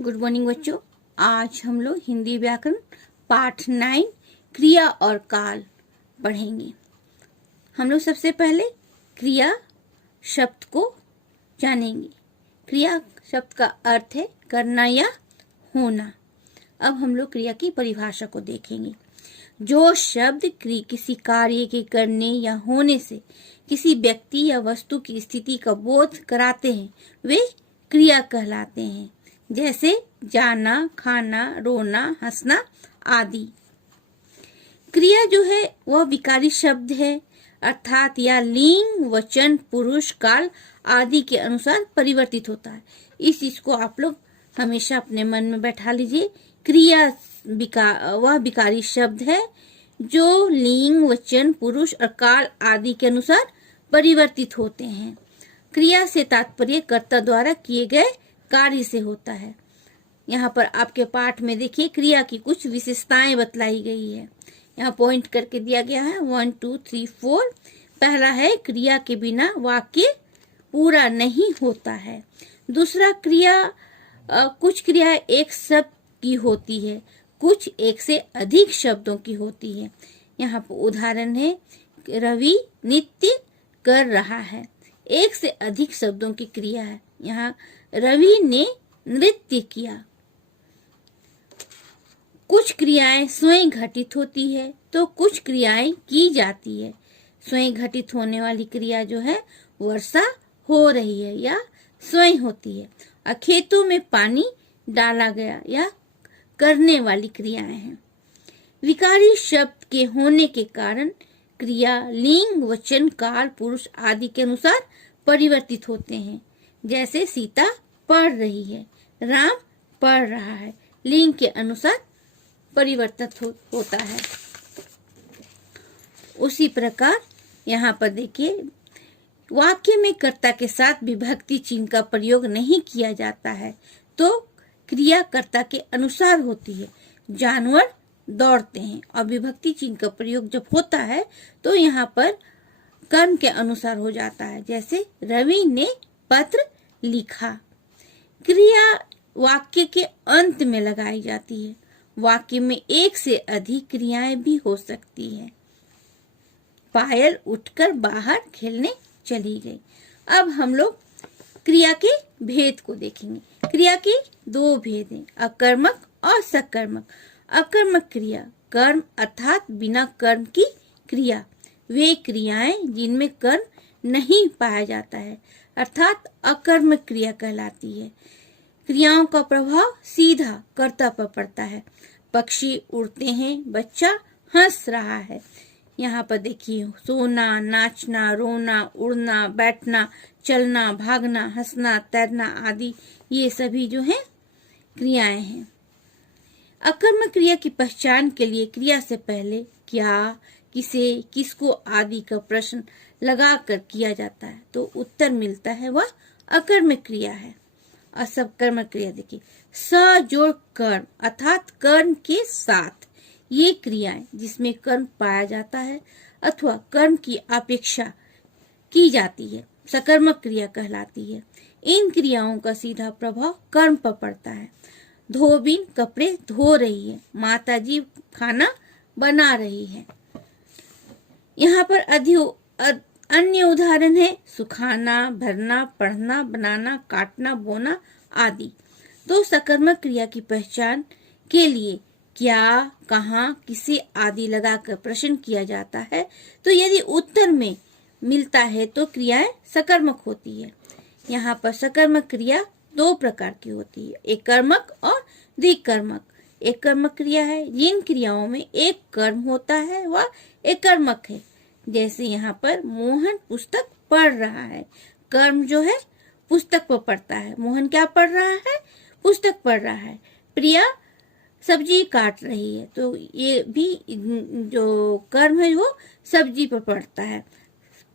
Good morning बच्चों। आज हम लोग हिंदी व्याकरण पाठ 9 क्रिया और काल पढ़ेंगे। हम लोग सबसे पहले क्रिया शब्द को जानेंगे। क्रिया शब्द का अर्थ है करना या होना। अब हम लोग क्रिया की परिभाषा को देखेंगे। जो शब्द किसी कार्य के करने या होने से किसी व्यक्ति या वस्तु की स्थिति का बोध कराते हैं वे क्रिया कहलाते हैं, जैसे जाना, खाना, रोना, हंसना आदि। क्रिया जो है वह विकारी शब्द है, अर्थात या लिंग, वचन, पुरुष, काल आदि के अनुसार परिवर्तित होता है। इस चीज को आप लोग हमेशा अपने मन में बैठा लीजिए। क्रिया वह विकारी शब्द है जो लिंग, वचन, पुरुष और काल आदि के अनुसार परिवर्तित होते हैं। क्रिया से तात्पर्य कर्ता द्वारा किए गए कार्य से होता है। यहाँ पर आपके पाठ में देखिए क्रिया की कुछ विशेषताएं बतलाई गई है। यहाँ पॉइंट करके दिया गया है 1 2 3 4। पहला है क्रिया के बिना वाक्य पूरा नहीं होता है। दूसरा कुछ क्रिया एक शब्द की होती है, कुछ एक से अधिक शब्दों की होती है। यहाँ पर उदाहरण है रवि नृत्य कर रहा है, एक से अधिक शब्दों की क्रिया है। यहाँ रवि ने नृत्य किया। कुछ क्रियाएं स्वयं घटित होती है तो कुछ क्रियाएं की जाती है। स्वयं घटित होने वाली क्रिया जो है वर्षा हो रही है या स्वयं होती है। और खेतों में पानी डाला गया या करने वाली क्रियाएं हैं। विकारी शब्द के होने के कारण क्रिया लिंग, वचन, काल, पुरुष आदि के अनुसार परिवर्तित होते हैं। जैसे सीता पढ़ रही है, राम पढ़ रहा है, लिंग के अनुसार परिवर्तित होता है। उसी प्रकार यहाँ पर देखिए वाक्य में कर्ता के साथ विभक्ति चिन्ह का प्रयोग नहीं किया जाता है तो क्रिया कर्ता के अनुसार होती है। जानवर दौड़ते हैं और विभक्ति चिन्ह का प्रयोग जब होता है तो यहाँ पर कर्म के अनुसार हो जाता है। जैसे रवि ने पत्र लिखा। क्रिया वाक्य के अंत में लगाई जाती है। वाक्य में एक से अधिक क्रियाएं भी हो सकती है। पायल उठकर बाहर खेलने चली गई। अब हम लोग क्रिया के भेद को देखेंगे। क्रिया के दो भेद हैं, अकर्मक और सकर्मक। अकर्मक क्रिया कर्म अर्थात बिना कर्म की क्रिया, वे क्रियाएं जिनमें कर्म नहीं पाया जाता है अर्थात अकर्मक क्रिया कहलाती है। क्रियाओं का प्रभाव सीधा कर्ता पर पड़ता है। पक्षी उड़ते हैं, बच्चा हंस रहा है। यहाँ पर देखिए सोना, नाचना, रोना, उड़ना, बैठना, चलना, भागना, हंसना, तैरना आदि ये सभी जो हैं क्रियाएं हैं। अकर्मक क्रिया की पहचान के लिए क्रिया से पहले क्या, किसे, किसको आदि का प्रश्न लगाकर किया जाता है तो उत्तर मिलता है वह अकर्मक क्रिया है। और सकर्मक क्रिया देखिए सजोड़ कर्म अर्थात कर्म के साथ, ये क्रियाएं जिसमें कर्म पाया जाता है अथवा कर्म की अपेक्षा की जाती है सकर्मक क्रिया कहलाती है। इन क्रियाओं का सीधा प्रभाव कर्म पर पड़ता है। धोबीन कपड़े धो रही है, माताजी खाना बना रही है। यहाँ पर अन्य उदाहरण है सुखाना, भरना, पढ़ना, बनाना, काटना, बोना आदि। तो सकर्मक क्रिया की पहचान के लिए क्या, कहाँ, किसे आदि लगाकर प्रश्न किया जाता है तो यदि उत्तर में मिलता है तो क्रियाएं सकर्मक होती है। यहाँ पर सकर्मक क्रिया दो प्रकार की होती है, एक कर्मक और द्विकर्मक। एक कर्मक क्रिया है जिन क्रियाओं में एक कर्म होता है वह एक कर्मक है। जैसे यहाँ पर मोहन पुस्तक पढ़ रहा है, कर्म जो है पुस्तक पर पड़ता है। मोहन क्या पढ़ रहा है? पुस्तक पढ़ रहा है। प्रिया सब्जी काट रही है तो ये भी जो कर्म है वो सब्जी पर पड़ता है।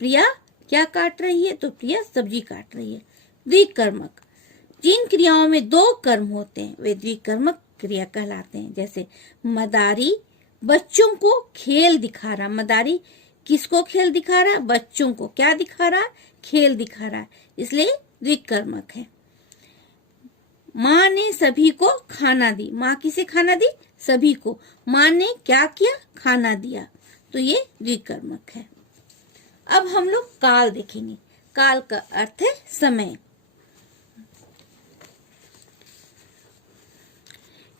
प्रिया क्या काट रही है? तो प्रिया सब्जी काट रही है। द्विकर्मक जिन क्रियाओं में दो कर्म होते हैं वे द्विकर्मक क्रिया कहलाते हैं। जैसे मदारी बच्चों को खेल दिखा रहा। मदारी किसको खेल दिखा रहा है? बच्चों को। क्या दिखा रहा है? खेल दिखा रहा है, इसलिए द्विकर्मक है। माँ ने सभी को खाना दी। माँ किसे खाना दी? सभी को। माँ ने क्या किया? खाना दिया। तो ये द्विकर्मक है। अब हम लोग काल देखेंगे। काल का अर्थ है समय।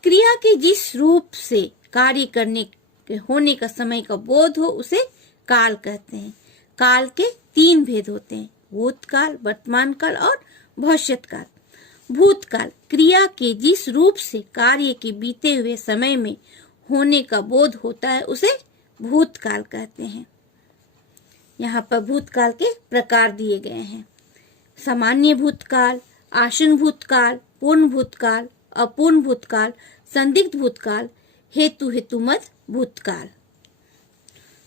क्रिया के जिस रूप से कार्य करने होने का समय का बोध हो उसे काल कहते हैं। काल के 3 भेद होते हैं, भूतकाल, वर्तमान काल और भविष्यत काल। भूतकाल क्रिया के जिस रूप से कार्य के बीते हुए समय में होने का बोध होता है उसे भूतकाल कहते हैं। यहाँ पर भूतकाल के प्रकार दिए गए हैं। सामान्य भूतकाल, आसन भूतकाल, पूर्ण भूतकाल, अपूर्ण भूतकाल, संदिग्ध भूतकाल, हेतुमत भूतकाल।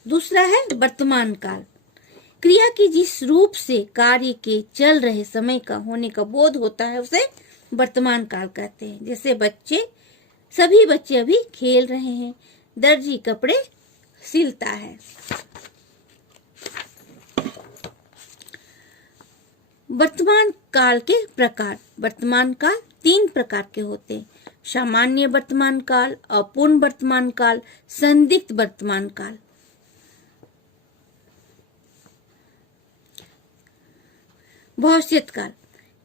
दूसरा है वर्तमान काल। क्रिया की जिस रूप से कार्य के चल रहे समय का होने का बोध होता है उसे वर्तमान काल कहते हैं। जैसे सभी बच्चे अभी खेल रहे हैं, दर्जी कपड़े सिलता है। वर्तमान काल के प्रकार। वर्तमान काल 3 प्रकार के होते हैं, सामान्य वर्तमान काल, अपूर्ण वर्तमान काल, संदिग्ध वर्तमान काल। भविष्यत काल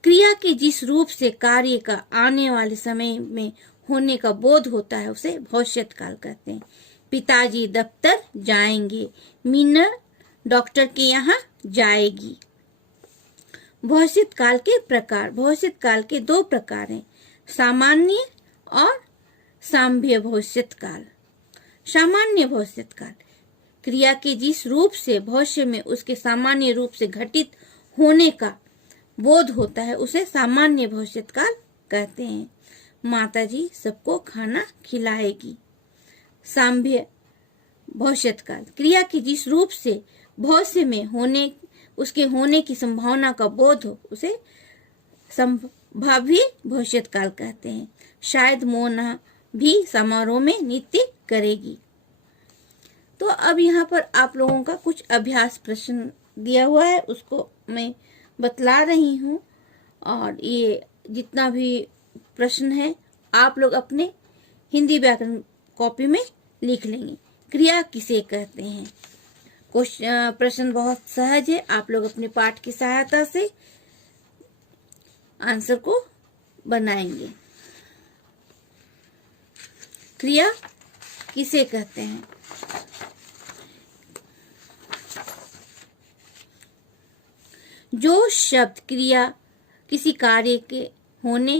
क्रिया के जिस रूप से कार्य का आने वाले समय में होने का बोध होता है उसे भविष्यत काल कहते हैं। पिताजी दफ्तर जाएंगे, मीना डॉक्टर के यहाँ जाएगी। भविष्यत काल के प्रकार। भविष्यत काल के 2 प्रकार हैं, सामान्य और सांभ्य भविष्यत काल। सामान्य भविष्यत काल क्रिया के जिस रूप से भविष्य में उसके सामान्य रूप से घटित होने का बोध होता है उसे सामान्य भविष्यत काल कहते हैं। माताजी सबको खाना खिलाएगी। सांभ्य भविष्यत काल क्रिया के जिस रूप से भविष्य में उसके होने की संभावना का बोध हो उसे संभाव्य भविष्यत काल कहते हैं। शायद मोना भी समारोह में नृत्य करेगी। तो अब यहाँ पर आप लोगों का कुछ अभ्यास प्रश्न दिया हुआ है, उसको मैं बतला रही हूँ और ये जितना भी प्रश्न है आप लोग अपने हिंदी व्याकरण कॉपी में लिख लेंगे। क्रिया किसे कहते हैं? प्रश्न बहुत सहज है, आप लोग अपने पाठ की सहायता से आंसर को बनाएंगे। क्रिया किसे कहते हैं? जो शब्द क्रिया किसी कार्य के होने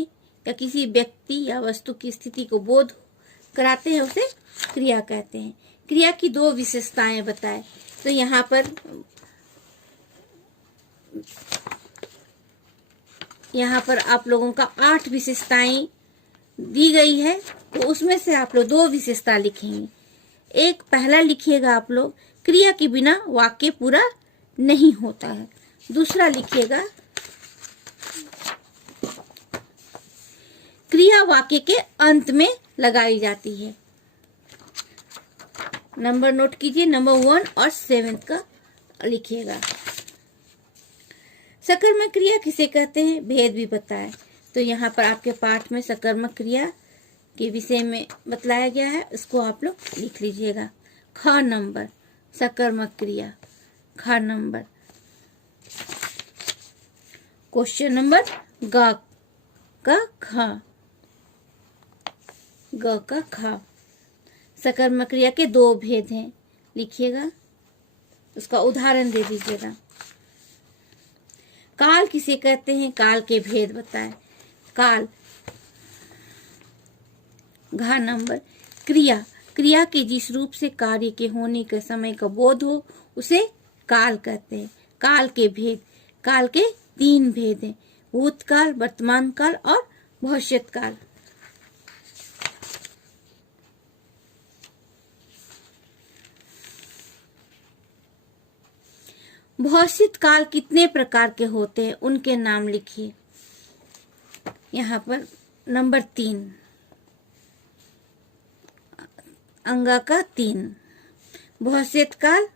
या किसी व्यक्ति या वस्तु की स्थिति को बोध कराते हैं उसे क्रिया कहते हैं। क्रिया की 2 विशेषताएं बताएं। तो यहाँ पर आप लोगों का 8 विशेषताएं दी गई है, तो उसमें से आप लोग 2 विशेषता लिखेंगे। एक पहला लिखिएगा आप लोग, क्रिया के बिना वाक्य पूरा नहीं होता है। दूसरा लिखिएगा, क्रिया वाक्य के अंत में लगाई जाती है। नंबर नोट कीजिए, नंबर 1 और 7 का लिखिएगा। सकर्मक क्रिया किसे कहते हैं? भेद भी बताए। तो यहाँ पर आपके पाठ में सकर्मक क्रिया के विषय में बतलाया गया है, इसको आप लोग लिख लीजिएगा। ख नंबर सकर्मक क्रिया, ख नंबर। क्वेश्चन नंबर ग का ख, ग का ख। सकर्मक क्रिया के 2 भेद हैं, लिखिएगा, उसका उदाहरण दे दीजिएगा। काल किसे कहते हैं? काल के भेद बताएं। काल घ नंबर क्रिया, क्रिया के जिस रूप से कार्य के होने के समय का बोध हो उसे काल कहते हैं। काल के भेद, काल के 3 भेद हैं, भूतकाल, वर्तमान काल और भविष्यत काल। भविष्यत काल कितने प्रकार के होते हैं उनके नाम लिखिए। यहाँ पर नंबर 3, अंगा का 3। भविष्यत काल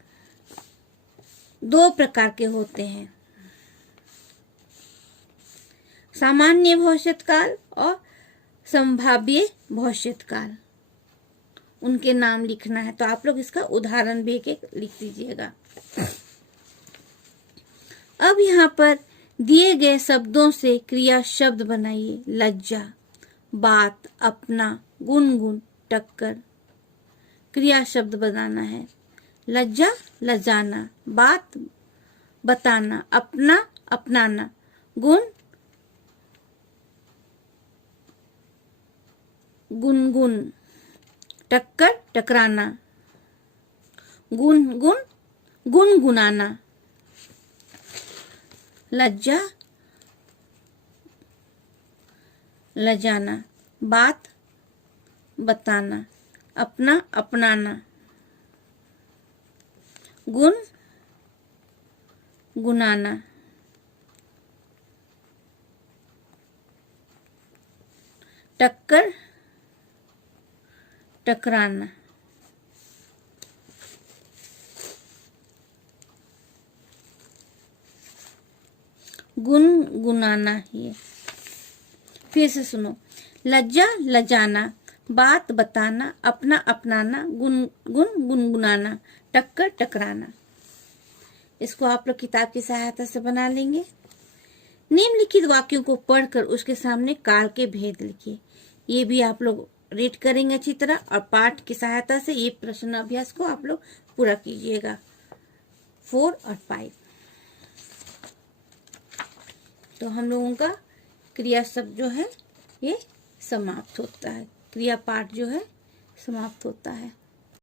2 प्रकार के होते हैं, सामान्य भविष्यकाल और संभाव्य भविष्यकाल, उनके नाम लिखना है। तो आप लोग इसका उदाहरण भी एक एक लिख दीजिएगा। अब यहाँ पर दिए गए शब्दों से क्रिया शब्द बनाइए। लज्जा, बात, अपना, गुनगुन, टक्कर। क्रिया शब्द बनाना है। लज्जा, लजाना, बात, बताना, अपना, अपनाना, गुण, गुनगुन, टक्कर, टकराना, गुनगुन, गुनगुनाना। लज्जा, लजाना, बात, बताना, अपना, अपनाना, गुन, गुनाना, टक्कर, टकराना। गुनगुनाना। ये फिर से सुनो। लज्जा, लजाना, बात, बताना, अपना, अपनाना, गुनगुनाना, टक्कर, टकराना। इसको आप लोग किताब की सहायता से बना लेंगे। निम्नलिखित वाक्यों को पढ़कर उसके सामने काल के भेद लिखिए। ये भी आप लोग रीड करेंगे अच्छी तरह और पाठ की सहायता से ये प्रश्न अभ्यास को आप लोग पूरा कीजिएगा 4 और 5। तो हम लोगों का क्रिया शब्द जो है ये समाप्त होता है, क्रिया पाठ जो है समाप्त होता है।